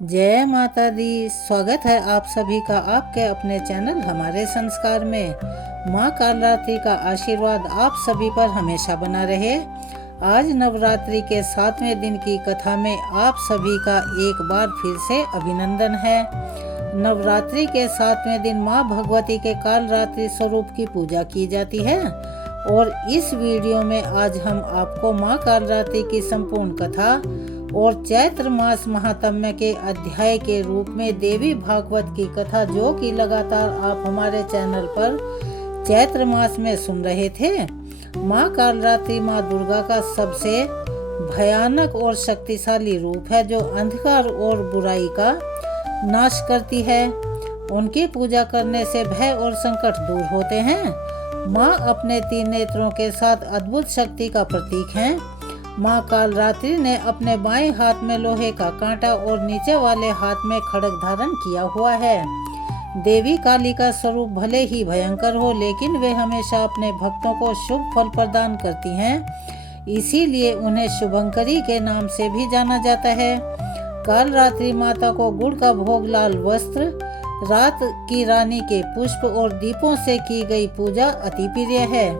जय माता दी। स्वागत है आप सभी का आपके अपने चैनल हमारे संस्कार में। माँ कालरात्रि का आशीर्वाद आप सभी पर हमेशा बना रहे। आज नवरात्रि के 7वें दिन की कथा में आप सभी का एक बार फिर से अभिनंदन है। नवरात्रि के 7वें दिन माँ भगवती के कालरात्रि स्वरूप की पूजा की जाती है और इस वीडियो में आज हम आपको माँ कालरात्रि की संपूर्ण कथा और चैत्र मास महात्म्य के अध्याय के रूप में देवी भागवत की कथा, जो कि लगातार आप हमारे चैनल पर चैत्र मास में सुन रहे थे। माँ कालरात्रि माँ दुर्गा का सबसे भयानक और शक्तिशाली रूप है, जो अंधकार और बुराई का नाश करती है। उनकी पूजा करने से भय और संकट दूर होते हैं। माँ अपने 3 नेत्रों के साथ अद्भुत शक्ति का प्रतीक हैं। माँ कालरात्रि ने अपने बाएं हाथ में लोहे का कांटा और नीचे वाले हाथ में खड्ग धारण किया हुआ है। देवी काली का स्वरूप भले ही भयंकर हो, लेकिन वे हमेशा अपने भक्तों को शुभ फल प्रदान करती हैं। इसीलिए उन्हें शुभंकरी के नाम से भी जाना जाता है। कालरात्रि माता को गुड़ का भोग, लाल वस्त्र, रात की रानी के पुष्प और दीपों से की गई पूजा अति प्रिय है।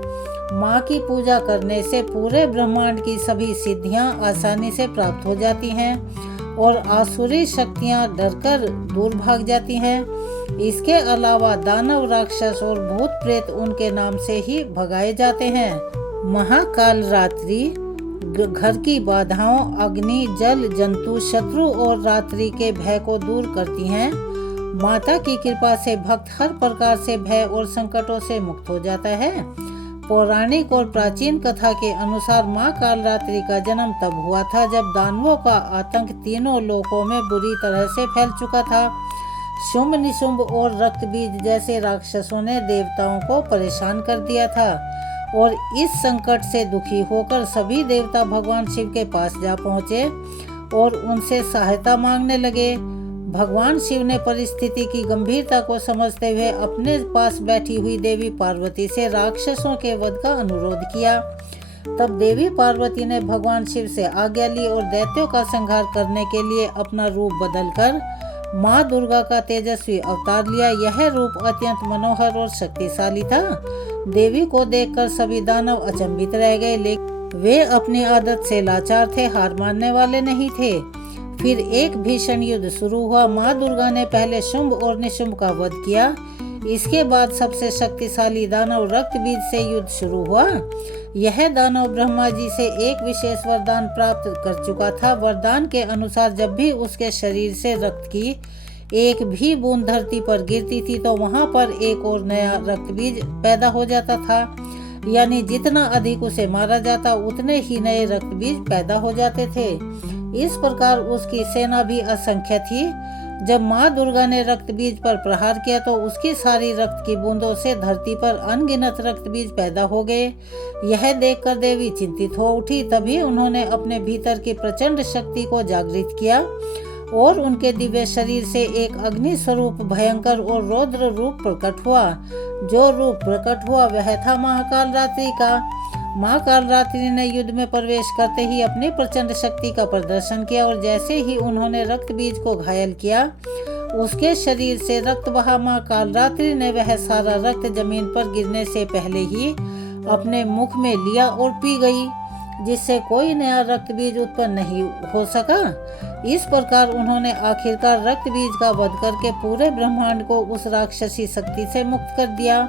माँ की पूजा करने से पूरे ब्रह्मांड की सभी सिद्धियां आसानी से प्राप्त हो जाती हैं और आसुरी शक्तियां डरकर दूर भाग जाती हैं। इसके अलावा दानव, राक्षस और भूत प्रेत उनके नाम से ही भगाए जाते हैं। महाकालरात्रि घर की बाधाओं, अग्नि, जल, जंतु, शत्रु और रात्रि के भय को दूर करती हैं। माता की कृपा से भक्त हर प्रकार से भय और संकटों से मुक्त हो जाता है। पौराणिक और प्राचीन कथा के अनुसार माँ कालरात्रि का जन्म तब हुआ था जब दानवों का आतंक तीनों लोकों में बुरी तरह से फैल चुका था। शुंभ, निशुंभ और रक्तबीज जैसे राक्षसों ने देवताओं को परेशान कर दिया था और इस संकट से दुखी होकर सभी देवता भगवान शिव के पास जा पहुँचे और उनसे सहायता मांगने लगे। भगवान शिव ने परिस्थिति की गंभीरता को समझते हुए अपने पास बैठी हुई देवी पार्वती से राक्षसों के वध का अनुरोध किया। तब देवी पार्वती ने भगवान शिव से आज्ञा ली और दैत्यों का संहार करने के लिए अपना रूप बदलकर माँ दुर्गा का तेजस्वी अवतार लिया। यह रूप अत्यंत मनोहर और शक्तिशाली था। देवी को देखकर सभी दानव अचंभित रह गए, लेकिन वे अपनी आदत से लाचार थे, हार मानने वाले नहीं थे। फिर एक भीषण युद्ध शुरू हुआ। माँ दुर्गा ने पहले शुंभ और निशुंभ का वध किया। इसके बाद सबसे शक्तिशाली दानव रक्तबीज से युद्ध शुरू हुआ। यह दानव ब्रह्मा जी से एक विशेष वरदान प्राप्त कर चुका था। वरदान के अनुसार जब भी उसके शरीर से रक्त की एक भी बूंद धरती पर गिरती थी तो वहां पर एक और नया रक्तबीज पैदा हो जाता था। यानी जितना अधिक उसे मारा जाता उतने ही नए रक्तबीज पैदा हो जाते थे। इस प्रकार उसकी सेना भी असंख्य थी। जब माँ दुर्गा ने रक्तबीज पर प्रहार किया तो उसकी सारी रक्त की बूंदों से धरती पर अनगिनत रक्तबीज पैदा हो गए। यह देखकर देवी चिंतित हो उठी। तभी उन्होंने अपने भीतर की प्रचंड शक्ति को जागृत किया और उनके दिव्य शरीर से एक अग्नि स्वरूप भयंकर और रौद्र रूप प्रकट हुआ। जो रूप प्रकट हुआ वह था महाकालरात्रि का। माँ कालरात्रि ने युद्ध में प्रवेश करते ही अपनी प्रचंड शक्ति का प्रदर्शन किया और जैसे ही उन्होंने रक्तबीज को घायल किया उसके शरीर से रक्त बहा। माँ कालरात्रि ने वह सारा रक्त जमीन पर गिरने से पहले ही अपने मुख में लिया और पी गई, जिससे कोई नया रक्तबीज उत्पन्न नहीं हो सका। इस प्रकार उन्होंने आखिरकार रक्तबीज का वध करके पूरे ब्रह्मांड को उस राक्षसी शक्ति से मुक्त कर दिया।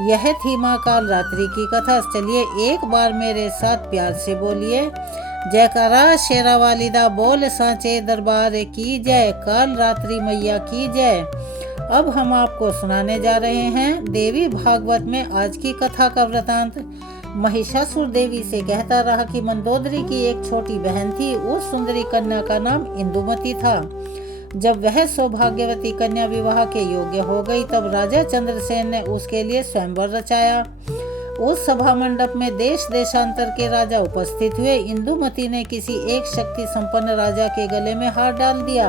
यह थी माँ कालरात्रि की कथा। चलिए एक बार मेरे साथ प्यार से बोलिए, जयकारा शेरा वालिदा बोल सांचे दरबार की जय, कालरात्रि मैया की जय। अब हम आपको सुनाने जा रहे हैं देवी भागवत में आज की कथा का वृतांत। महिषासुर देवी से कहता रहा कि मंदोदरी की एक छोटी बहन थी। उस सुंदरी कन्या का नाम इंदुमती था। जब वह सौभाग्यवती कन्या विवाह के योग्य हो गई तब राजा चंद्रसेन ने उसके लिए स्वयंवर रचाया। उस सभा मंडप में देश देशांतर के राजा उपस्थित हुए। इंदुमती ने किसी एक शक्ति संपन्न राजा के गले में हार डाल दिया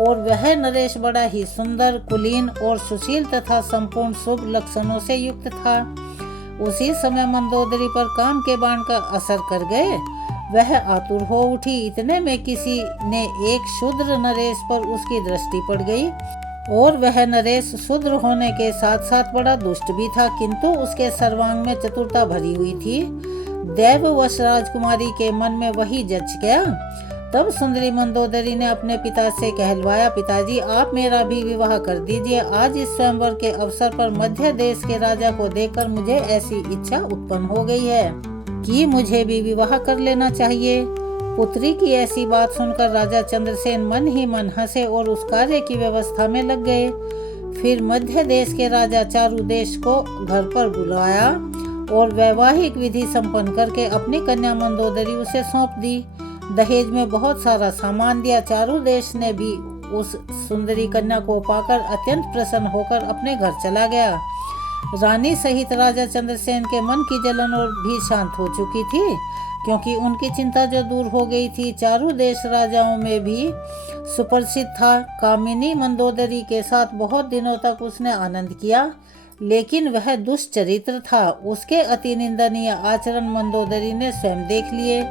और वह नरेश बड़ा ही सुंदर, कुलीन और सुशील तथा संपूर्ण शुभ लक्षणों से युक्त था। उसी समय मंदोदरी पर काम के बाण का असर कर गए। वह आतुर हो उठी। इतने में किसी ने एक शूद्र नरेश पर उसकी दृष्टि पड़ गई और वह नरेश शूद्र होने के साथ साथ बड़ा दुष्ट भी था, किंतु उसके सर्वांग में चतुरता भरी हुई थी। दैववश राजकुमारी के मन में वही जच गया। तब सुंदरी मंदोदरी ने अपने पिता से कहलवाया, पिताजी आप मेरा भी विवाह कर दीजिए। आज इस स्वयंवर के अवसर पर मध्य देश के राजा को देखकर मुझे ऐसी इच्छा उत्पन्न हो गई है कि मुझे भी विवाह कर लेना चाहिए। पुत्री की ऐसी बात सुनकर राजा चंद्रसेन मन ही मन हंसे और उस कार्य की व्यवस्था में लग गए। फिर मध्य देश के राजा चारुदेश को घर पर बुलाया और वैवाहिक विधि संपन्न करके अपनी कन्या मंदोदरी उसे सौंप दी। दहेज में बहुत सारा सामान दिया। चारुदेश ने भी उस सुंदरी कन्या को पाकर अत्यंत प्रसन्न होकर अपने घर चला गया। रानी सहित राजा चंद्रसेन के मन की जलन और भी शांत हो चुकी थी, क्योंकि उनकी चिंता जो दूर हो गई थी। चारुदेश राजाओं में भी सुप्रसिद्ध था। कामिनी मंदोदरी के साथ बहुत दिनों तक उसने आनंद किया, लेकिन वह दुष्चरित्र था। उसके अति निंदनीय आचरण मंदोदरी ने स्वयं देख लिए।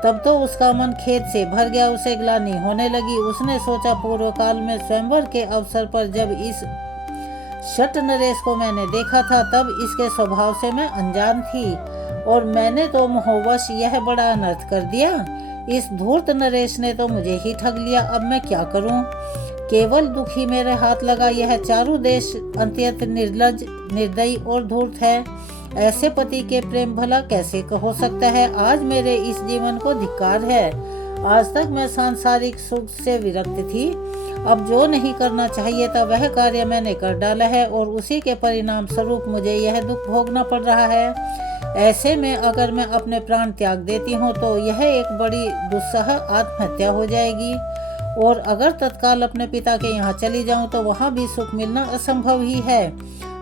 तब तो उसका मन खेद से भर गया, उसे ग्लानि होने लगी। उसने सोचा, पूर्व काल में स्वयंवर के अवसर पर जब इस शट नरेश को मैंने देखा था, तब इसके स्वभाव से मैं अनजान थी और मैंने तो मोहवश यह बड़ा अनर्थ कर दिया। इस धूर्त नरेश ने तो मुझे ही ठग लिया। अब मैं क्या करूं? केवल दुख ही मेरे हाथ लगा। यह चारुदेश अत्यंत निर्लज, निर्दयी और धूर्त है। ऐसे पति के प्रेम भला कैसे हो सकता है? आज मेरे इस जीवन को धिक्कार है। आज तक मैं सांसारिक सुख से विरक्त थी। अब जो नहीं करना चाहिए था वह कार्य मैंने कर डाला है और उसी के परिणाम स्वरूप मुझे यह दुख भोगना पड़ रहा है। ऐसे में अगर मैं अपने प्राण त्याग देती हूँ तो यह एक बड़ी दुस्सह आत्महत्या हो जाएगी, और अगर तत्काल अपने पिता के यहाँ चली जाऊँ तो वहाँ भी सुख मिलना असंभव ही है,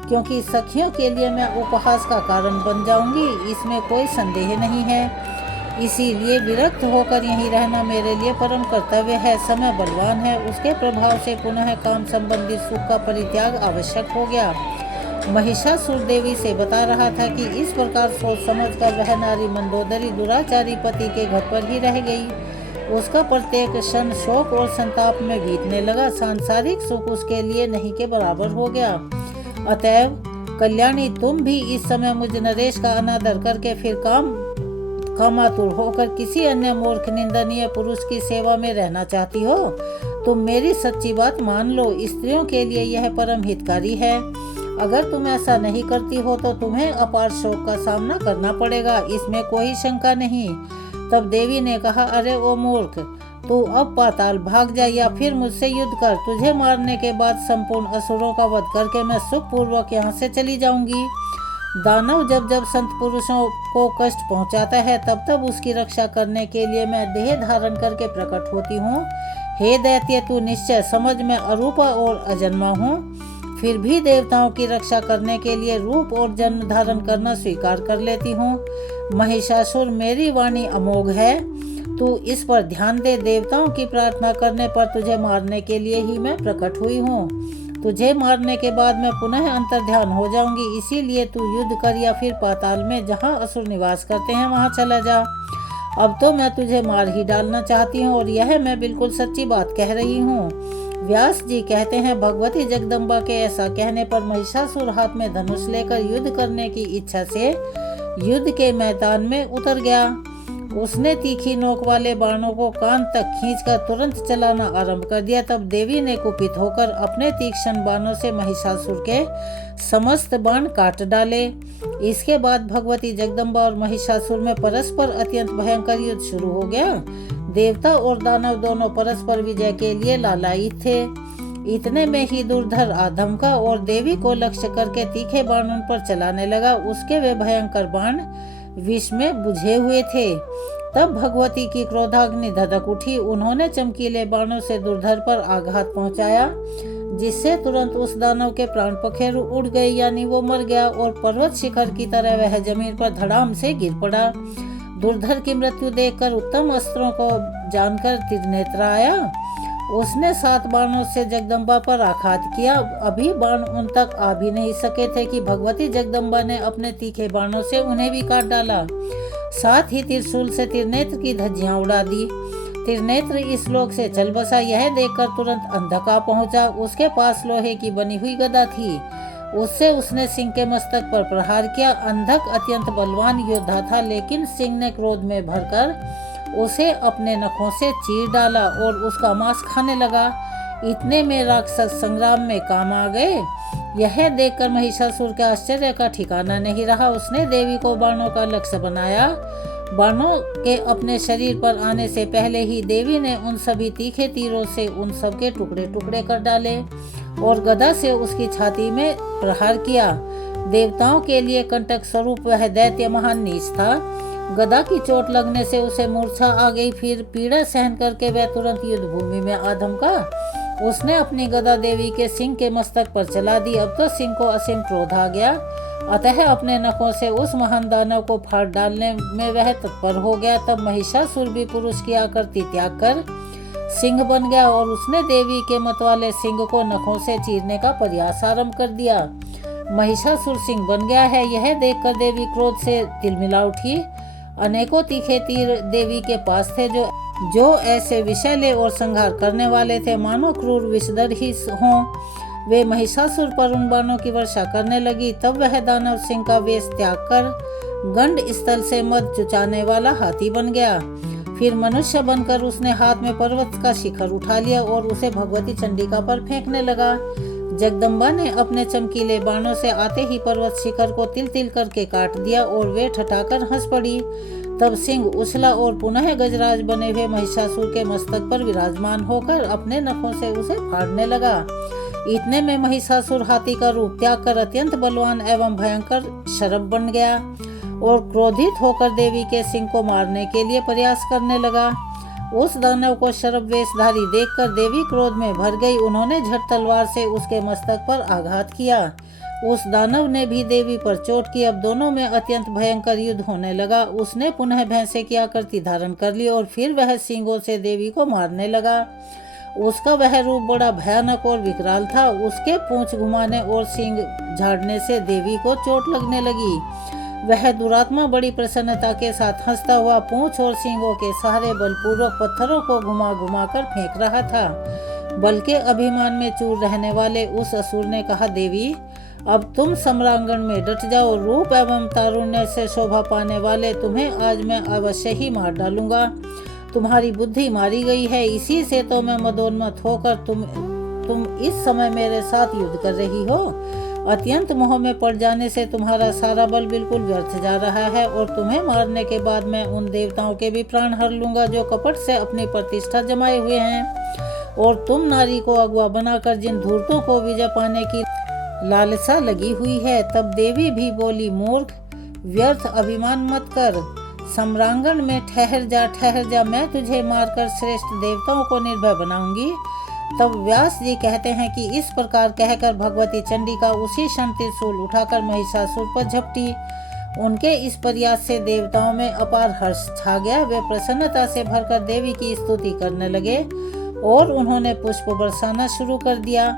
क्योंकि सखियों के लिए मैं उपहास का कारण बन जाऊंगी, इसमें कोई संदेह नहीं है। इसीलिए विरक्त होकर यहीं रहना मेरे लिए परम कर्तव्य है। समय बलवान है, उसके प्रभाव से पुनः काम संबंधित सुख का परित्याग आवश्यक हो गया। महिषासुर देवी से बता रहा था कि इस प्रकार सोच समझकर वह नारी मंदोदरी दुराचारी पति के घर पर ही रह गई। उसका प्रत्येक क्षण शोक और संताप में बीतने लगा। सांसारिक सुख उसके लिए नहीं के बराबर हो गया। अतएव कल्याणी, तुम भी इस समय मुझ नरेश का अनादर करके फिर कामातुर होकर किसी अन्य मूर्ख निंदनीय पुरुष की सेवा में रहना चाहती हो। तुम मेरी सच्ची बात मान लो, स्त्रियों के लिए यह परम हितकारी है। अगर तुम ऐसा नहीं करती हो तो तुम्हें अपार शोक का सामना करना पड़ेगा, इसमें कोई शंका नहीं। तब देवी ने कहा, अरे ओ मूर्ख, तू अब पाताल भाग जा या फिर मुझसे युद्ध कर। तुझे मारने के बाद संपूर्ण असुरों का वध करके मैं सुखपूर्वक यहाँ से चली जाऊंगी। दानव जब जब संत पुरुषों को कष्ट पहुँचाता है तब तब उसकी रक्षा करने के लिए मैं देह धारण करके प्रकट होती हूँ। हे दैत्य, तू निश्चय समझ मैं अरूपा और अजन्मा हूँ, फिर भी देवताओं की रक्षा करने के लिए रूप और जन्म धारण करना स्वीकार कर लेती हूँ। महिषासुर, मेरी वाणी अमोघ है, तू इस पर ध्यान दे। देवताओं की प्रार्थना करने पर तुझे मारने के लिए ही मैं प्रकट हुई हूँ। तुझे मारने के बाद मैं पुनः अंतर्ध्यान हो जाऊंगी, इसीलिए तू युद्ध कर या फिर पाताल में जहाँ असुर निवास करते हैं वहाँ चला जा। अब तो मैं तुझे मार ही डालना चाहती हूँ और यह मैं बिल्कुल सच्ची बात कह रही हूँ। व्यास जी कहते हैं, भगवती जगदम्बा के ऐसा कहने पर महिषासुर हाथ में धनुष लेकर युद्ध करने की इच्छा से युद्ध के मैदान में उतर गया। उसने तीखी नोक वाले बाणों को कान तक खींचकर तुरंत चलाना आरंभ कर दिया। तब देवी ने कुपित होकर अपने तीक्ष्ण बाणों से महिषासुर के समस्त बाण काट डाले। इसके बाद भगवती जगदम्बा और महिषासुर में परस्पर अत्यंत भयंकर युद्ध शुरू हो गया। देवता और दानव दोनों परस्पर विजय के लिए लालायित थे। इतने में ही दुर्धर आधमका और देवी को लक्ष्य करके तीखे बाण उन पर चलाने लगा। उसके वे भयंकर बाण विष में बुझे हुए थे। तब भगवती की क्रोधाग्नि धधक उठी। उन्होंने चमकीले बाणों से दुर्धर पर आघात पहुंचाया, जिससे तुरंत उस दानव के प्राण पखेरु उड़ गए, यानी वो मर गया और पर्वत शिखर की तरह वह जमीन पर धड़ाम से गिर पड़ा। दुर्धर की मृत्यु देखकर उत्तम अस्त्रों को जानकर त्रिनेत्र आया। उसने 7 बाणों से जगदम्बा पर आघात किया। अभी बाण उन तक आ भी नहीं सके थे कि भगवती जगदम्बा ने अपने तीखे बाणों से उन्हें भी काट डाला। साथ ही त्रिशूल से त्रिनेत्र की धज्जियां उड़ा दी। त्रिनेत्र इस लोक से चल बसा। यह देखकर तुरंत अंधक आ पहुंचा। उसके पास लोहे की बनी हुई गदा थी। उससे उसने सिंह के मस्तक पर प्रहार किया। अंधक अत्यंत बलवान योद्धा था, लेकिन सिंह ने क्रोध में भरकर उसे अपने नखों से चीर डाला और उसका मांस खाने लगा। इतने में राक्षस संग्राम में काम आ गए। यह देखकर महिषासुर के आश्चर्य का ठिकाना नहीं रहा। उसने देवी को बाणों का लक्ष्य बनाया। बाणों के अपने शरीर पर आने से पहले ही देवी ने उन सभी तीखे तीरों से उन सब के टुकड़े टुकड़े कर डाले और गदा से उसकी छाती में प्रहार किया। देवताओं के लिए कंटक स्वरूप वह दैत्य महान नीच था। गदा की चोट लगने से उसे मूर्छा आ गई। फिर पीड़ा सहन करके वह तुरंत युद्ध भूमि में आ धमका। उसने अपनी गदा देवी के सिंह के मस्तक पर चला दी। अब तो सिंह को असीम क्रोध आ गया, अतः अपने नखों से उस महान दानव को फाड़ डालने में वह तत्पर हो गया। तब महिषासुर भी पुरुष की आकृति त्याग कर सिंह बन गया और उसने देवी के मत वाले सिंह को नखों से चीरने का प्रयास आरंभ कर दिया। महिषासुर सिंह बन गया है, यह देखकर देवी क्रोध से तिलमिला उठी। अनेकों तीखे तीर देवी के पास थे जो ऐसे विषैले और संहार करने वाले थे मानो क्रूर विषधर ही हों। वे महिषासुर पर उन बाणों की वर्षा करने लगी। तब वह दानव सिंह का वेश त्याग कर गंड स्थल से मद चुचाने वाला हाथी बन गया। फिर मनुष्य बनकर उसने हाथ में पर्वत का शिखर उठा लिया और उसे भगवती चंडिका पर फेंकने लगा। जगदम्बा ने अपने चमकीले बाणों से आते ही पर्वत शिखर को तिल तिल करके काट दिया और वे ठठाकर हंस पड़ी। तब सिंह उछला और पुनः गजराज बने हुए महिषासुर के मस्तक पर विराजमान होकर अपने नखों से उसे फाड़ने लगा। इतने में महिषासुर हाथी का रूप त्याग कर अत्यंत बलवान एवं भयंकर शरभ बन गया और क्रोधित होकर देवी के सिंह को मारने के लिए प्रयास करने लगा। उस दानव को शरभ वेशधारी देखकर देवी क्रोध में भर गई। उन्होंने झट तलवार से उसके मस्तक पर आघात किया। उस दानव ने भी देवी पर चोट की। अब दोनों में अत्यंत भयंकर युद्ध होने लगा। उसने पुनः भैंसे की आकृति धारण कर ली और फिर वह सींगों से देवी को मारने लगा। उसका वह रूप बड़ा भयानक और विकराल था। उसके पूंछ घुमाने और सींग झाड़ने से देवी को चोट लगने लगी। वह दुरात्मा बड़ी प्रसन्नता के साथ हंसता हुआ पूंछ और सींगों के सहारे बलपूर्वक पत्थरों को घुमा घुमा कर फेंक रहा था। बल के अभिमान में चूर रहने वाले उस असुर ने कहा, देवी अब तुम सम्रांगण में डट जाओ। रूप एवं तारुण्य से शोभा पाने वाले तुम्हें आज मैं अवश्य ही मार डालूंगा। तुम्हारी बुद्धि मारी गई है, इसी से तो मैं मदोन्मत्त होकर तुम इस समय मेरे साथ युद्ध कर रही हो। अत्यंत मोह में पड़ जाने से तुम्हारा सारा बल बिल्कुल व्यर्थ जा रहा है और तुम्हें मारने के बाद मैं उन देवताओं के भी प्राण हर लूंगा जो कपट से अपनी प्रतिष्ठा जमाए हुए हैं। और तुम नारी को अगवा बनाकर जिन धूर्तों को विजय पाने की लालसा लगी हुई है। तब देवी भी बोली, मूर्ख, व्यर्थ अभिमान मत कर। सम्रांगण में ठहर जा, मैं तुझे मारकर श्रेष्ठ देवताओं को निर्भय बनाऊंगी। तब व्यास जी कहते हैं कि इस प्रकार कहकर भगवती चंडिका उसी क्षण त्रिशूल उठाकर महिषासुर पर झपटी। उनके इस प्रयास से देवताओं में अपार हर्ष छा गया। वे प्रसन्नता से भरकर देवी की स्तुति करने लगे और उन्होंने पुष्प बरसाना शुरू कर दिया।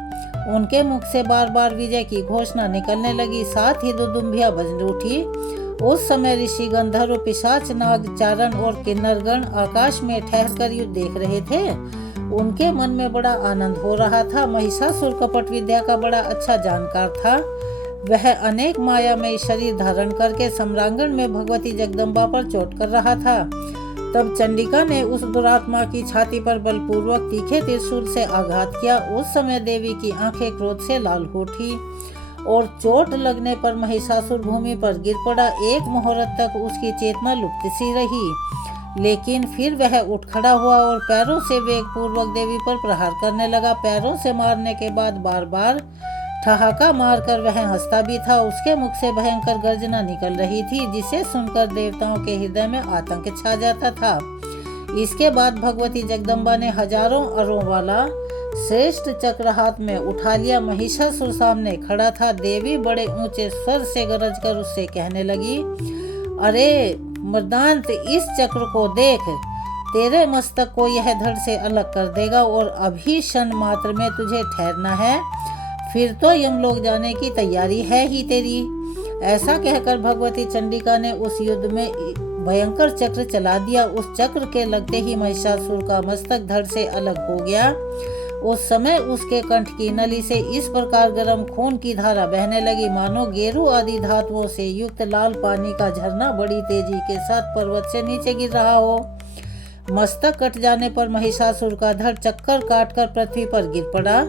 उनके मुख से बार बार विजय की घोषणा निकलने लगी। साथ ही दुदुम्बियां बज उठी। उस समय ऋषि, गंधर्व, पिशाच, नाग, चारण और किन्नरगण आकाश में ठहरकर युद्ध देख रहे थे। उनके मन में बड़ा आनंद हो रहा था। महिषासुर कपट विद्या का बड़ा अच्छा जानकार था। वह अनेक मायामय शरीर धारण करके सम्रांगण में भगवती जगदम्बा पर चोट कर रहा था। तब चंडिका ने उस दुरात्मा की छाती पर बलपूर्वक तीखे त्रिशूल से आघात किया। उस समय देवी की आंखें क्रोध से लाल हो उठी और चोट लगने पर महिषासुर भूमि पर गिर पड़ा। एक मुहूर्त तक उसकी चेतना लुप्त सी रही, लेकिन फिर वह उठ खड़ा हुआ और पैरों से वेग पूर्वक देवी पर प्रहार करने लगा। पैरों से मारने के बाद बार बार ठहाका मारकर वह हंसता भी था। उसके मुख से भयंकर गर्जना निकल रही थी, जिसे सुनकर देवताओं के हृदय में आतंक छा जाता था। इसके बाद भगवती जगदम्बा ने हजारों अरों वाला श्रेष्ठ चक्र हाथ में उठा लिया। महिषासुर सामने खड़ा था। देवी बड़े ऊंचे स्वर से गरज कर उससे कहने लगी, अरे मर्दांत, इस चक्र को देख, तेरे मस्तक को यह धड़ से अलग कर देगा और अभी क्षण मात्र में तुझे ठहरना है, फिर तो यमलोक जाने की तैयारी है ही तेरी। ऐसा कहकर भगवती चंडिका ने उस युद्ध में भयंकर चक्र चला दिया। उस चक्र के लगते ही महिषासुर का मस्तक धड़ से अलग हो गया। उस समय उसके कंठ की नली से इस प्रकार गर्म खून की धारा बहने लगी, मानो गेरू आदि धातुओं से युक्त लाल पानी का झरना बड़ी तेजी के साथ पर्वत से नीचे गिर रहा हो। मस्तक कट जाने पर महिषासुर का धड़ चक्कर काटकर पृथ्वी पर गिर पड़ा।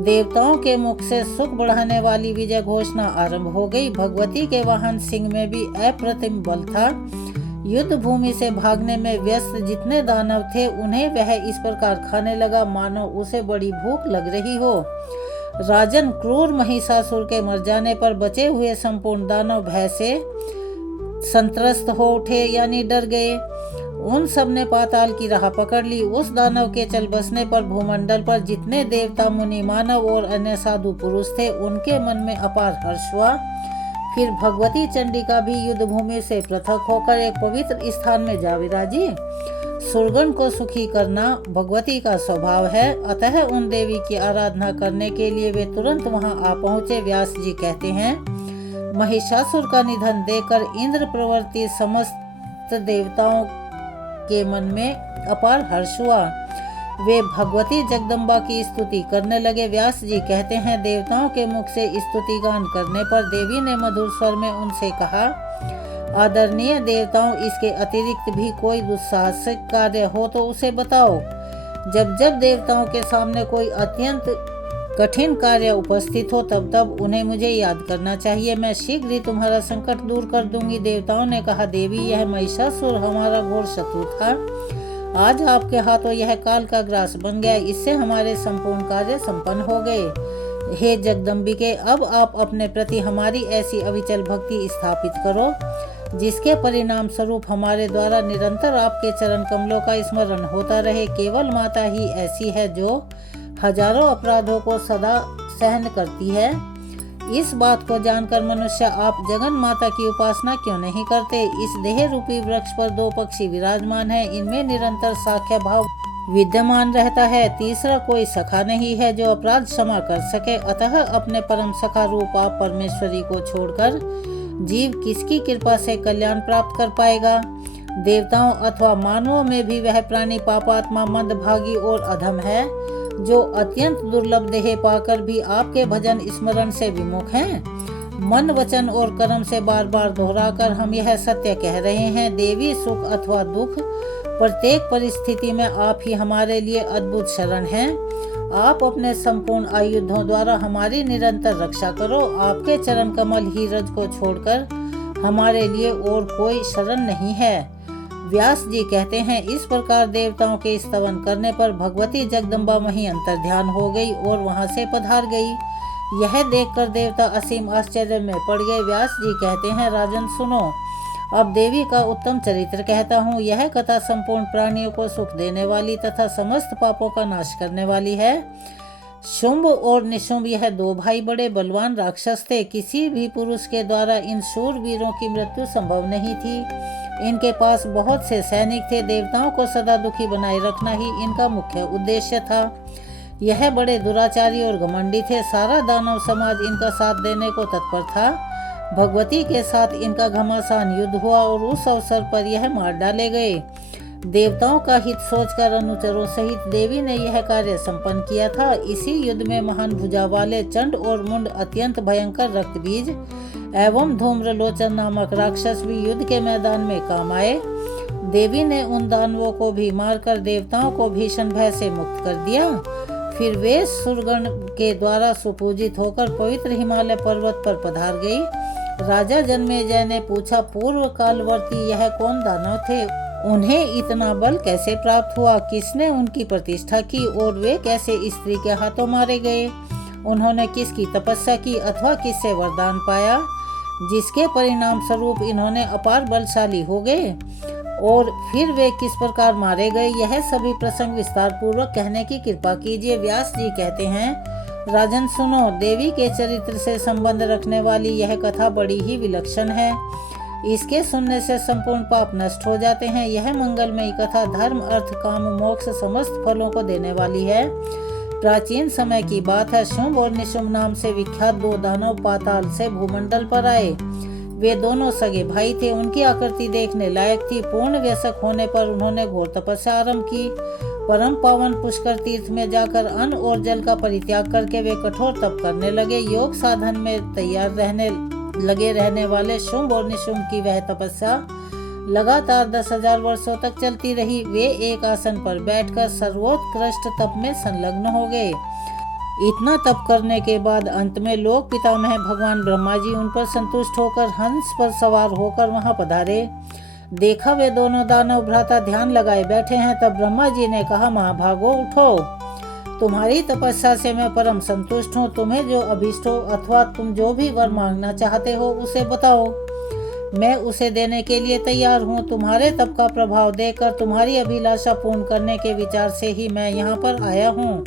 देवताओं के मुख से सुख बढ़ाने वाली विजय घोषणा आरंभ हो गई। भगवती के वाहन सिंह में भी अप्रतिम बल था। युद्ध भूमि से भागने में व्यस्त जितने दानव थे उन्हें वह इस प्रकार खाने लगा मानो उसे बड़ी भूख लग रही हो। राजन, क्रूर महिषासुर के मर जाने पर बचे हुए संपूर्ण दानव भय से संत्रस्त हो उठे, यानी डर गए। उन सब ने पाताल की राह पकड़ ली। उस दानव के चल बसने पर भूमंडल पर जितने देवता, मुनि, मानव और अन्य साधु पुरुष थे उनके मन में अपार हर्ष हुआ। फिर भगवती चंडिका भी युद्ध भूमि से पृथक होकर एक पवित्र स्थान में जा विराजी। सुरगण को सुखी करना भगवती का स्वभाव है, अतः उन देवी की आराधना करने के लिए वे तुरंत वहां आ पहुंचे। व्यास जी कहते हैं, महिषासुर का निधन देखकर इंद्र प्रवर्ती समस्त देवताओं के मन में अपार हर्ष हुआ। वे भगवती जगदम्बा की स्तुति करने लगे। व्यास जी कहते हैं, देवताओं के मुख से स्तुति गान करने पर देवी ने मधुर स्वर में उनसे कहा, आदरणीय देवताओं, इसके अतिरिक्त भी कोई दुस्साहसिक कार्य हो तो उसे बताओ। जब जब देवताओं के सामने कोई अत्यंत कठिन कार्य उपस्थित हो तब तब उन्हें मुझे याद करना चाहिए। मैं शीघ्र ही तुम्हारा संकट दूर कर दूंगी। देवताओं ने कहा, देवी, यह महिषासुर हमारा घोर शत्रु था। आज आपके हाथों यह काल का ग्रास बन गया। इससे हमारे संपूर्ण कार्य संपन्न हो गए। हे जगदम्बिके, अब आप अपने प्रति हमारी ऐसी अविचल भक्ति स्थापित करो जिसके परिणाम स्वरूप हमारे द्वारा निरंतर आपके चरण कमलों का स्मरण होता रहे। केवल माता ही ऐसी है जो हजारों अपराधों को सदा सहन करती है। इस बात को जानकर मनुष्य आप जगन माता की उपासना क्यों नहीं करते? इस देह रूपी वृक्ष पर 2 पक्षी विराजमान हैं, इनमें निरंतर साख्य भाव विद्यमान रहता है। तीसरा कोई सखा नहीं है जो अपराध क्षमा कर सके। अतः अपने परम सखा रूप आप परमेश्वरी को छोड़कर जीव किसकी कृपा से कल्याण प्राप्त कर पाएगा? देवताओं अथवा मानवों में भी वह प्राणी पापात्मा, मंदभागी और अधम है जो अत्यंत दुर्लभ देह पाकर भी आपके भजन स्मरण से विमुख हैं। मन, वचन और कर्म से बार बार दोहराकर हम यह सत्य कह रहे हैं, देवी, सुख अथवा दुख प्रत्येक परिस्थिति में आप ही हमारे लिए अद्भुत शरण हैं। आप अपने संपूर्ण आयुधों द्वारा हमारी निरंतर रक्षा करो। आपके चरण कमल ही रज को छोड़कर हमारे लिए और कोई शरण नहीं है। व्यास जी कहते हैं, इस प्रकार देवताओं के स्तवन करने पर भगवती जगदम्बा वहीं अंतर्ध्यान हो गई और वहां से पधार गई। यह देखकर देवता असीम आश्चर्य में पड़ गए। व्यास जी कहते हैं, राजन सुनो, अब देवी का उत्तम चरित्र कहता हूँ। यह कथा संपूर्ण प्राणियों को सुख देने वाली तथा समस्त पापों का नाश करने वाली है। शुंभ और निशुंभ यह 2 भाई बड़े बलवान राक्षस थे। किसी भी पुरुष के द्वारा इन शूरवीरों की मृत्यु संभव नहीं थी। इनके पास बहुत से सैनिक थे। देवताओं को सदा दुखी बनाए रखना ही इनका मुख्य उद्देश्य था। यह बड़े दुराचारी और घमंडी थे। सारा दानव समाज इनका साथ देने को तत्पर था। भगवती के साथ इनका घमासान युद्ध हुआ और उस अवसर पर यह मार डाले गए। देवताओं का हित सोचकर अनुचरों सहित देवी ने यह कार्य संपन्न किया था। इसी युद्ध में महान भुजा वाले चंड और मुंड अत्यंत भयंकर रक्तबीज एवं धूम्रलोचन नामक राक्षस भी युद्ध के मैदान में काम आए। देवी ने उन दानवों को भी मारकर देवताओं को भीषण भय से मुक्त कर दिया। फिर वे सुरगण के द्वारा सुपूजित होकर पवित्र हिमालय पर्वत पर पधार गई। राजा जन्मेजय ने पूछा, पूर्व कालवर्ती यह कौन दानव थे? उन्हें इतना बल कैसे प्राप्त हुआ? किसने उनकी प्रतिष्ठा की और वे कैसे स्त्री के हाथों मारे गए? उन्होंने किसकी तपस्या की अथवा किससे वरदान पाया जिसके परिणाम स्वरूप इन्होंने अपार बलशाली हो गए? और फिर वे किस प्रकार मारे गए? यह सभी प्रसंग विस्तार पूर्वक कहने की कृपा कीजिए। व्यास जी कहते हैं, राजन सुनो, देवी के चरित्र से संबंध रखने वाली यह कथा बड़ी ही विलक्षण है। इसके सुनने से संपूर्ण पाप नष्ट हो जाते हैं। यह मंगलमयी कथा धर्म, अर्थ, काम, मोक्ष समस्त फलों को देने वाली है। प्राचीन समय की बात है। शुंभ और निशुंभ नाम से विख्यात 2 दानव पाताल से भूमंडल पर आए। वे दोनों सगे भाई थे। उनकी आकृति देखने लायक थी। पूर्ण वयस्क होने पर उन्होंने घोर तपस्या आरंभ की। परम पावन पुष्कर तीर्थ में जाकर अन्न और जल का परित्याग करके वे कठोर तप करने लगे। योग साधन में तैयार लगे रहने वाले शुंभ और निशुंभ की वह तपस्या लगातार 10,000 वर्षों तक चलती रही। वे एक आसन पर बैठकर सर्वोत्कृष्ट तप में संलग्न हो गए। इतना तप करने के बाद अंत में लोक पितामह भगवान ब्रह्मा जी उन पर संतुष्ट होकर हंस पर सवार होकर वहां पधारे। देखा वे दोनों दानव भ्राता ध्यान लगाए बैठे हैं। तब ब्रह्मा जी ने कहा, महाभागो उठो, तुम्हारी तपस्या से मैं परम संतुष्ट हूँ। तुम्हें जो अभीष्ट हो अथवा तुम जो भी वर मांगना चाहते हो उसे बताओ, मैं उसे देने के लिए तैयार हूँ। तुम्हारे तप का प्रभाव देखकर तुम्हारी अभिलाषा पूर्ण करने के विचार से ही मैं यहाँ पर आया हूँ।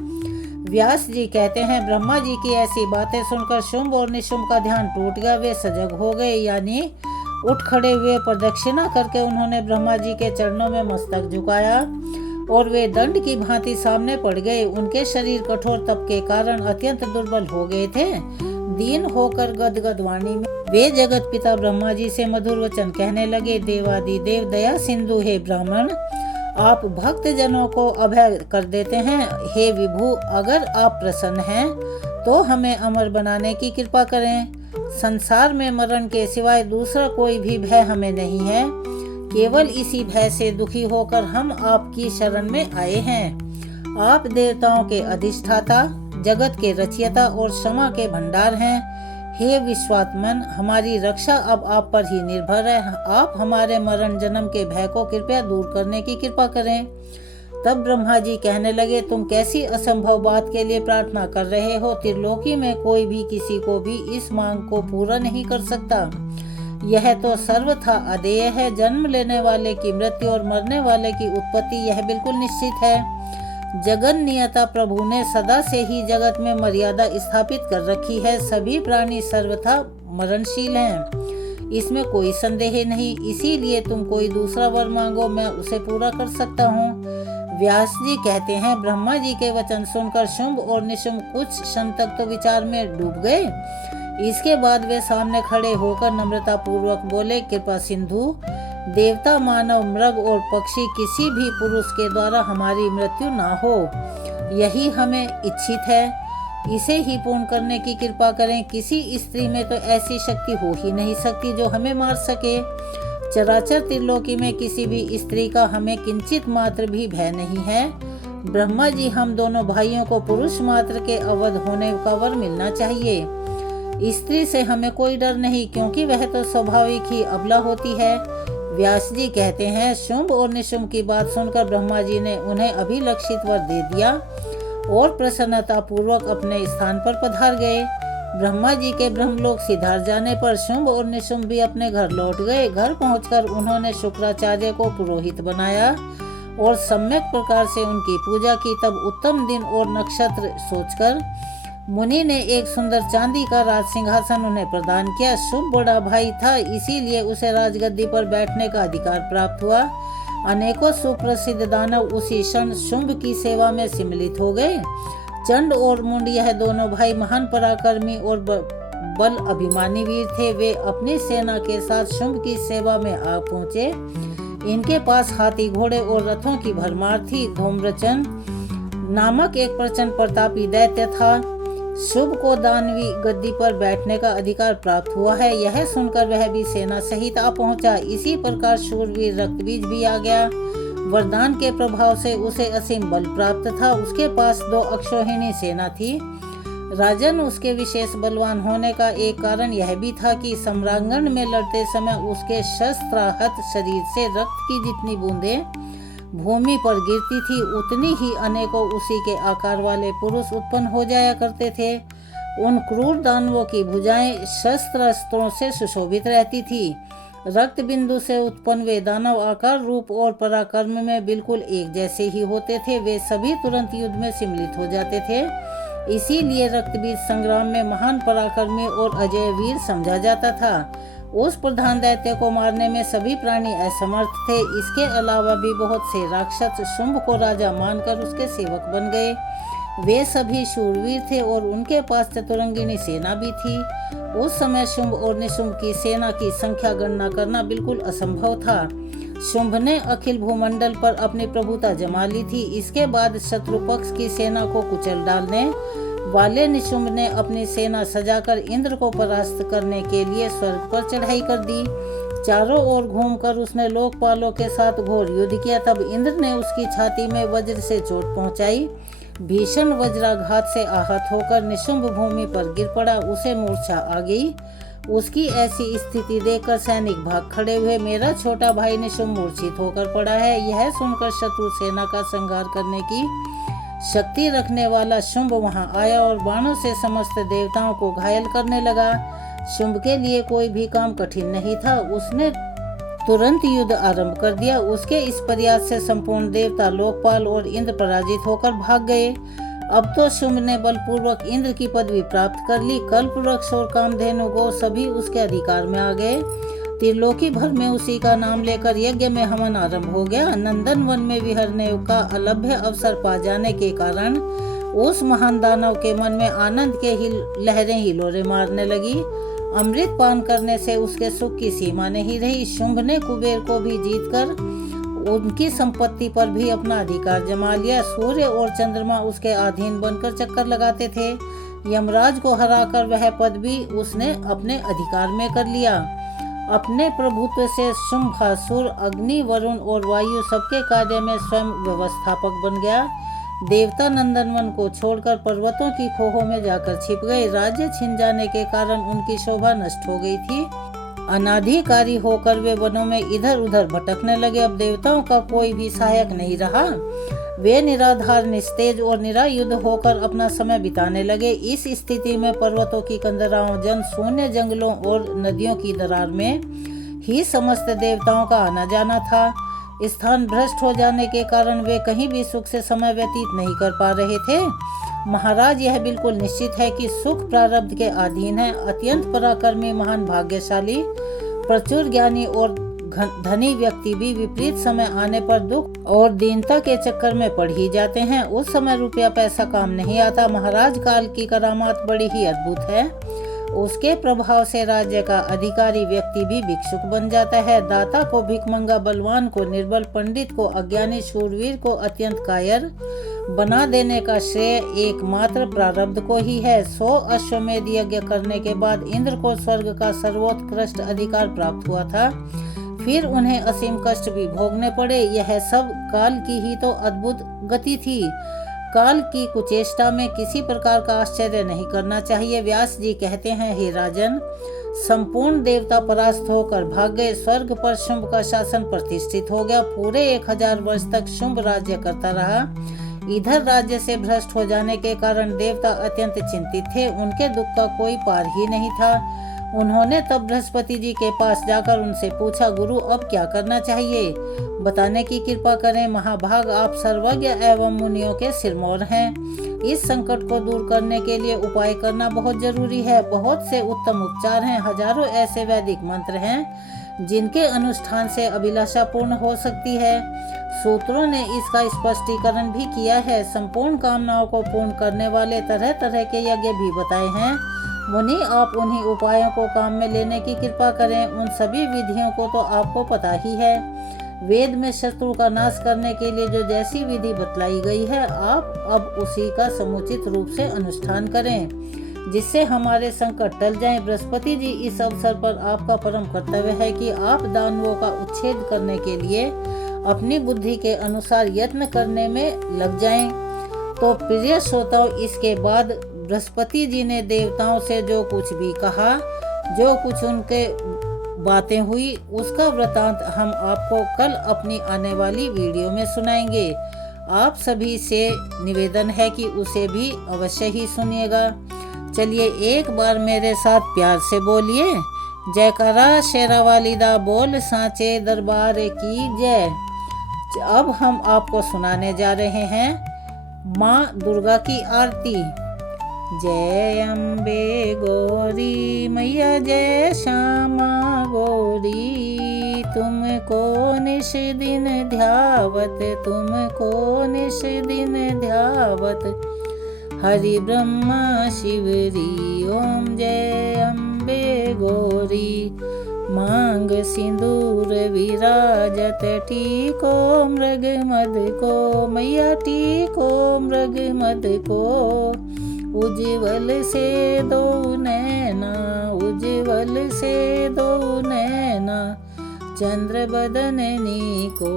व्यास जी कहते हैं, ब्रह्मा जी की ऐसी बातें सुनकर शुंभ और निशुंभ का ध्यान टूट गया। वे सजग हो गए, यानी उठ खड़े हुए। प्रदक्षिणा करके उन्होंने ब्रह्मा जी के चरणों में मस्तक झुकाया और वे दंड की भांति सामने पड़ गए। उनके शरीर कठोर तप के कारण अत्यंत दुर्बल हो गए थे। दीन होकर गदगद वाणी में वे जगत पिता ब्रह्मा जी से मधुर वचन कहने लगे, देवादिदेव दया सिंधु हे ब्राह्मण, आप भक्त जनों को अभय कर देते हैं। हे विभु, अगर आप प्रसन्न हैं तो हमें अमर बनाने की कृपा करें। संसार में मरण के सिवाय दूसरा कोई भी भय हमें नहीं है। केवल इसी भय से दुखी होकर हम आपकी शरण में आए हैं। आप देवताओं के अधिष्ठाता, जगत के रचयिता और क्षमा के भंडार हैं। हे विश्वात्मन, हमारी रक्षा अब आप पर ही निर्भर है। आप हमारे मरण जन्म के भय को कृपया दूर करने की कृपा करें। तब ब्रह्मा जी कहने लगे, तुम कैसी असंभव बात के लिए प्रार्थना कर रहे हो। त्रिलोकी में कोई भी किसी को भी इस मांग को पूरा नहीं कर सकता। यह तो सर्वथा अदेय है। जन्म लेने वाले की मृत्यु और मरने वाले की उत्पत्ति यह बिल्कुल निश्चित है। जगन नियता प्रभु ने सदा से ही जगत में मर्यादा स्थापित कर रखी है। सभी प्राणी सर्वथा मरणशील हैं, इसमें कोई संदेह नहीं। इसीलिए तुम कोई दूसरा वर मांगो, मैं उसे पूरा कर सकता हूँ। व्यास जी कहते हैं, ब्रह्मा जी के वचन सुनकर शुंभ और निशुंभ कुछ क्षण तक तो विचार में डूब गए। इसके बाद वे सामने खड़े होकर नम्रता पूर्वक बोले, कृपा सिंधु, देवता, मानव, मृग और पक्षी किसी भी पुरुष के द्वारा हमारी मृत्यु ना हो, यही हमें इच्छित है। इसे ही पूर्ण करने की कृपा करें। किसी स्त्री में तो ऐसी शक्ति हो ही नहीं सकती जो हमें मार सके। चराचर त्रिलोकी में किसी भी स्त्री का हमें किंचित मात्र भी भय नहीं है। ब्रह्मा जी, हम दोनों भाइयों को पुरुष मात्र के अवध होने का वर मिलना चाहिए। स्त्री से हमें कोई डर नहीं, क्योंकि वह तो स्वाभाविक ही अबला होती है। व्यास जी कहते हैं, शुंभ और निशुंभ की बात सुनकर ब्रह्मा जी ने उन्हें अभिलक्षित वर दे दिया और प्रसन्नता पूर्वक अपने स्थान पर पधार गए। ब्रह्मा जी के ब्रह्मलोक सिधार जाने पर शुंभ और निशुंभ भी अपने घर लौट गए। घर पहुंचकर उन्होंने शुक्राचार्य को पुरोहित बनाया और सम्यक प्रकार से उनकी पूजा की। तब उत्तम दिन और नक्षत्र सोचकर मुनि ने एक सुंदर चांदी का राज सिंहासन उन्हें प्रदान किया। शुंभ बड़ा भाई था, इसीलिए उसे राजगद्दी पर बैठने का अधिकार प्राप्त हुआ। अनेकों सुप्रसिद्ध दानव उसी क्षण शुंभ की सेवा में सम्मिलित हो गए। चंड और मुंड, यह दोनों भाई महान पराक्रमी और बल अभिमानी वीर थे। वे अपनी सेना के साथ शुंभ की सेवा में आ पहुंचे। इनके पास हाथी, घोड़े और रथों की भरमार थी। धूम्रचन नामक एक प्रचंड प्रतापी दैत्य था। शुंभ को दानवी गद्दी पर बैठने का अधिकार प्राप्त हुआ है। यह सुनकर वह भी सेना सहित आ पहुंचा। इसी प्रकार शूरवीर रक्तबीज भी आ गया। वरदान के प्रभाव से उसे असीम बल प्राप्त था। उसके पास 2 अक्षौहिणी सेना थी। राजन, उसके विशेष बलवान होने का एक कारण यह भी था कि सम्रांगण में लड़ते समय उसके शस्त्राहत शरीर से रक्त की जितनी बूंदें भूमि पर गिरती थी, उतनी ही अनेकों उसी के आकार वाले पुरुष उत्पन्न हो जाया करते थे। उन क्रूर दानवों की भुजाएं शस्त्रास्त्रों से सुशोभित रहती थी। रक्त बिंदु से उत्पन्न वे दानव आकार, रूप और पराक्रम में बिल्कुल एक जैसे ही होते थे। वे सभी तुरंत युद्ध में सम्मिलित हो जाते थे। इसीलिए रक्तबीज संग्राम में महान पराक्रमी और अजय वीर समझा जाता था। उस प्रधान दैत्य को मारने में सभी प्राणी असमर्थ थे। इसके अलावा भी बहुत से राक्षस शुंभ को राजा मानकर उसके सेवक बन गए। वे सभी शूरवीर थे और उनके पास चतुरंगिनी सेना भी थी। उस समय शुंभ और निशुंभ की सेना की संख्या गणना करना बिल्कुल असंभव था। शुंभ ने अखिल भूमंडल पर अपनी प्रभुता जमा ली थी। इसके बाद शत्रु पक्ष की सेना को कुचल डालने वाले निशुंभ ने अपनी सेना सजाकर इंद्र को परास्त करने के लिए स्वर्ग पर चढ़ाई कर दी। चारों ओर घूमकर उसने लोकपालों के साथ घोर युद्ध किया। तब इंद्र ने उसकी छाती में वज्र से चोट पहुंचाई। भीषण वज्राघात से आहत होकर निशुंभ भूमि पर गिर पड़ा। उसे मूर्छा आ गई। उसकी ऐसी स्थिति देखकर सैनिक भाग खड़े हुए। मेरा छोटा भाई निशुंभ मूर्छित होकर पड़ा है। यह सुनकर शत्रु सेना का संहार करने की शक्ति रखने वाला शुंभ वहां आया और बाणों से समस्त देवताओं को घायल करने लगा। शुंभ के लिए कोई भी काम कठिन नहीं था। उसने तुरंत युद्ध आरंभ कर दिया। उसके इस प्रयास से संपूर्ण देवता, लोकपाल और इंद्र पराजित होकर भाग गए। अब तो शुंभ ने बलपूर्वक इंद्र की पदवी प्राप्त कर ली। कल्पवृक्ष और कामधेनु गो सभी उसके अधिकार में आ गए। त्रिलोकी भर में उसी का नाम लेकर यज्ञ में हवन आरंभ हो गया। नंदन वन में विहरने का अलभ्य अवसर पा जाने के कारण उस महान दानव के मन में आनंद के लहरें हिलोरे मारने लगी। अमृत पान करने से उसके सुख की सीमा नहीं रही। शुंभ ने कुबेर को भी जीतकर उनकी संपत्ति पर भी अपना अधिकार जमा लिया। सूर्य और चंद्रमा उसके अधीन बनकर चक्कर लगाते थे। यमराज को हराकर वह पद भी उसने अपने अधिकार में कर लिया। अपने प्रभुत्व से शुंभासुर अग्नि, वरुण और वायु सबके कार्य में स्वयं व्यवस्थापक बन गया। देवता नंदनवन को छोड़कर पर्वतों की खोहों में जाकर छिप गए। राज्य छिन जाने के कारण उनकी शोभा नष्ट हो गई थी। अनाधिकारी होकर वे वनों में इधर उधर भटकने लगे। अब देवताओं का कोई भी सहायक नहीं रहा। वे निराधार, निस्तेज और निरायुध होकर अपना समय बिताने लगे। इस स्थिति में पर्वतों की कंदराओं, जन शून्य जंगलों और नदियों की दरार में ही समस्त देवताओं का आना जाना था। स्थान भ्रष्ट हो जाने के कारण वे कहीं भी सुख से समय व्यतीत नहीं कर पा रहे थे। महाराज, यह बिल्कुल निश्चित है कि सुख प्रारब्ध के अधीन है। अत्यंत पराक्रमी, महान, भाग्यशाली, प्रचुर ज्ञानी और धनी व्यक्ति भी विपरीत समय आने पर दुख और दीनता के चक्कर में पड़ ही जाते हैं। उस समय रुपया पैसा काम नहीं आता। महाराज, काल की करामात बड़ी ही अद्भुत है। उसके प्रभाव से राज्य का अधिकारी व्यक्ति भी भिक्षुक बन जाता है। दाता को भिखमंगा, बलवान को निर्बल, पंडित को अज्ञानी, शूरवीर को अत्यंत कायर बना देने का श्रेय एकमात्र प्रारब्ध को ही है। 100 अश्वमेध यज्ञ करने के बाद इंद्र को स्वर्ग का सर्वोत्कृष्ट अधिकार प्राप्त हुआ था। फिर उन्हें असीम कष्ट भी भोगने पड़े। यह सब काल की ही तो अद्भुत गति थी। काल की कुचेष्टा में किसी प्रकार का आश्चर्य नहीं करना चाहिए। व्यास जी कहते हैं, हे राजन, संपूर्ण देवता परास्त होकर भाग गए। स्वर्ग पर शुंभ का शासन प्रतिष्ठित हो गया। पूरे 1000 वर्ष तक शुंभ राज्य करता रहा। इधर राज्य से भ्रष्ट हो जाने के कारण देवता अत्यंत चिंतित थे। उनके दुख का कोई पार ही नहीं था। उन्होंने तब बृहस्पति जी के पास जाकर उनसे पूछा, गुरु, अब क्या करना चाहिए? बताने की कृपा करें। महाभाग, आप सर्वज्ञ एवं मुनियों के सिरमौर हैं। इस संकट को दूर करने के लिए उपाय करना बहुत जरूरी है। बहुत से उत्तम उपचार हैं। हजारों ऐसे वैदिक मंत्र हैं जिनके अनुष्ठान से अभिलाषा पूर्ण हो सकती है। सूत्रों ने इसका स्पष्टीकरण भी किया है। संपूर्ण कामनाओं को पूर्ण करने वाले तरह तरह के यज्ञ भी बताए हैं। मुनि, आप उन्हीं उपायों को काम में लेने की कृपा करें। उन सभी विधियों को तो आपको पता ही है। वेद में शत्रु का नाश करने के लिए जो जैसी विधि बतलाई गई है, आप अब उसी का समुचित रूप से अनुष्ठान करें, जिससे हमारे संकट टल जाएं। बृहस्पति जी, इस अवसर पर आपका परम कर्तव्य है कि आप दानवों का उच्छेद करने के लिए अपनी बुद्धि के अनुसार यत्न करने में लग जाएं। तो प्रिय श्रोताओं, इसके बाद बृहस्पति जी ने देवताओं से जो कुछ भी कहा, जो कुछ उनके बातें हुई, उसका वृतांत हम आपको कल अपनी आने वाली वीडियो में सुनाएंगे। आप सभी से निवेदन है कि उसे भी अवश्य ही सुनिएगा। चलिए एक बार मेरे साथ प्यार से बोलिए, जयकारा शेरा वालिदा बोल सांचे दरबार की जय। अब हम आपको सुनाने जा रहे हैं माँ दुर्गा की आरती। जय अम्बे गौरी मैया, जय श्यामा गौरी, तुमको निश दिन ध्यावत, तुमको निश दिन ध्यावत, हरि ब्रह्मा शिवरी। ओम जय अम्बे अम्बे गौरी। मांग सिंदूर विराजत टीको मृग मद को, मैया टीको मृग मद को। उज्ज्वल से दो नैना, उज्ज्वल से दो नैना, चंद्र बदननी को।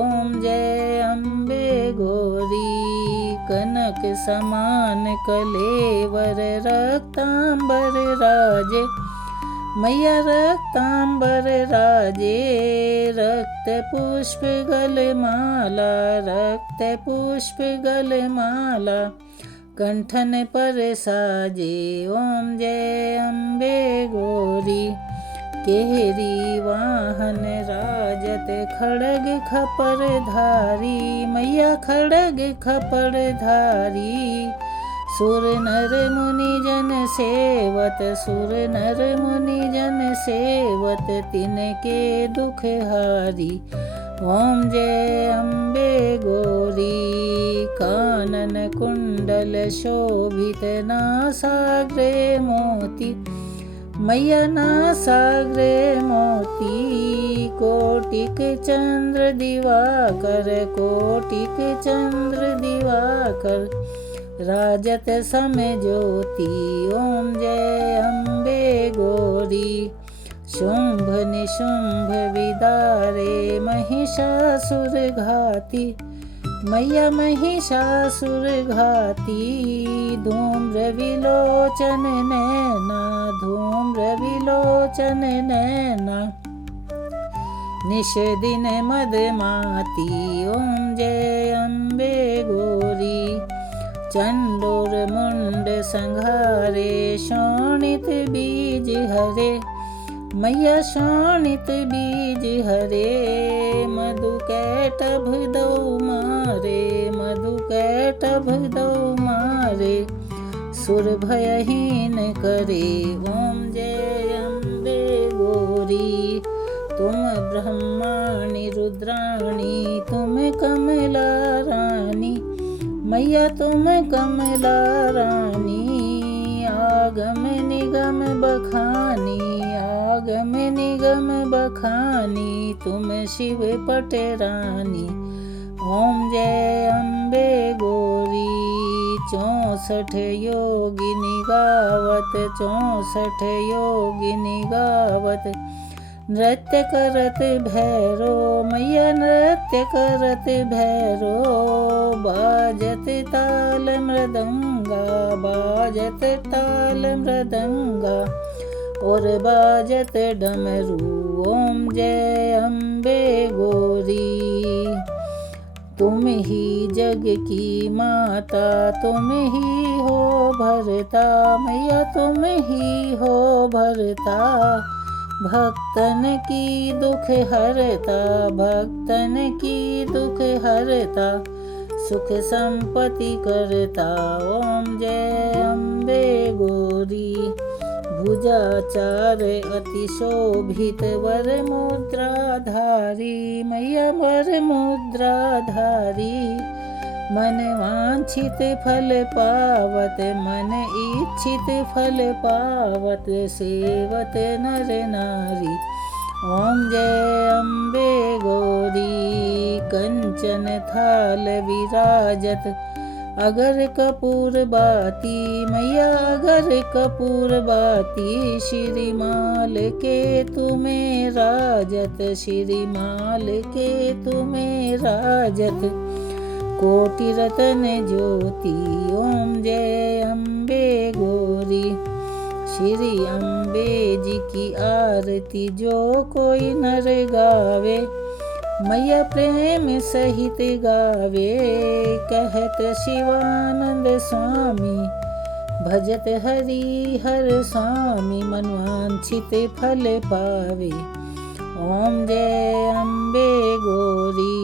ओम जय अम्बे गौरी। कनक समान कलेवर रक्तांबर राजे, मैया रक्तांबर राजे। रक्त पुष्प गलमाला, रक्त पुष्प गलमाला, कंठन पर साजे। ओम जय अम्बे गौरी। केहरी वाहन राजत खड़ग खपर धारी, मैया खड़ग खपर धारी। सुर नर मुनि जन सेवत, सुर नर मुनि जन सेवत, तिनके दुख हारी। ओम जय अम्बे गौरी। कानन कुंडल शोभित नासाग्रे मोती, मैया नासाग्रे मोती। कोटिक चंद्र दिवाकर, कोटिक चंद्र दिवाकर, राजत सम ज्योति। ओम जय अम्बे गौरी। शुंभ निशुंभ विदारे महिषासुर घाती, मैया महिषासुर घाती। धूम्र विलोचन नैना, धूम्र विलोचन नैना, निश दिन मदमाती। ओम जय अम्बे गौरी। चंडोर मुंड संघारे, शोणित बीज हरे, मैया शोणित बीज हरे। मधु कैटभ दो मारे, मधु कैटभ दो मारे, सुर भयहीन करे। ओम जय अम्बे गौरी। तुम ब्रह्माणी रुद्राणी, तुम कमला रानी, मैया तुम कमला रानी। आगम निगम बखानी, आगम निगम बखानी, तुम शिव पट रानी। ओम जय अम्बे गौरी। 64 योगिनी गावत, 64 योगिनी गावत, नृत्य करत भैरो, मैया नृत्य करत भैरो। बाजत ताल मृदंगा, बाजत ताल मृदंगा, और बाजत डमरू। ओम जय अम्बे गौरी। तुम ही जग की माता, तुम ही हो भरता, मैया तुम ही हो भरता। भक्तन की दुख हरता, भक्तन की दुख हरता, सुख संपत्ति करता। ओम जय अम्बे गौरी। भुजाचार अति शोभित वर मुद्राधारी, मैया वर मुद्राधारी। मन वांछित फल पावत, मन इच्छित फल पावत, सेवत नर नारी। ओम जय अम्बे गौरी। कंचन थाल विराजत, अगर कपूर बाती, मैया अगर कपूर बाती। श्रीमाल के तुम्हें राजत, श्रीमाल के तुम्हें राजत, कोटि रतन ज्योति। ओम जय अम्बे गौरी। श्री अम्बे जी की आरती जो कोई नर गावे, मैया प्रेम सहित गावे। कहत शिवानंद स्वामी, भजत हरि हर स्वामी, मनवांछित फल पावे। ओम जय अम्बे गौरी।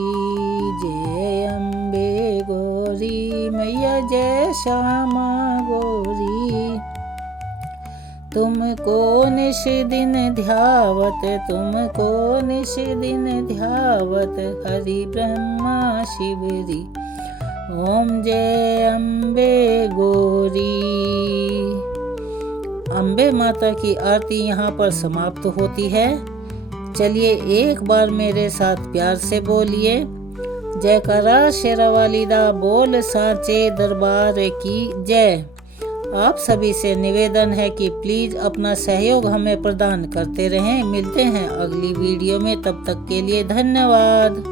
जय अम्बे गौरी, मैया जय श्यामा गौरी। तुमको निश दिन ध्यावत, तुमको निश दिन ध्यावत, हरि ब्रह्मा शिवरी। ओम जय अम्बे गौरी। अम्बे माता की आरती यहाँ पर समाप्त होती है। चलिए एक बार मेरे साथ प्यार से बोलिए, जयकारा शेरावाली दा बोल सांचे दरबार की जय। आप सभी से निवेदन है कि प्लीज़ अपना सहयोग हमें प्रदान करते रहें। मिलते हैं अगली वीडियो में, तब तक के लिए धन्यवाद।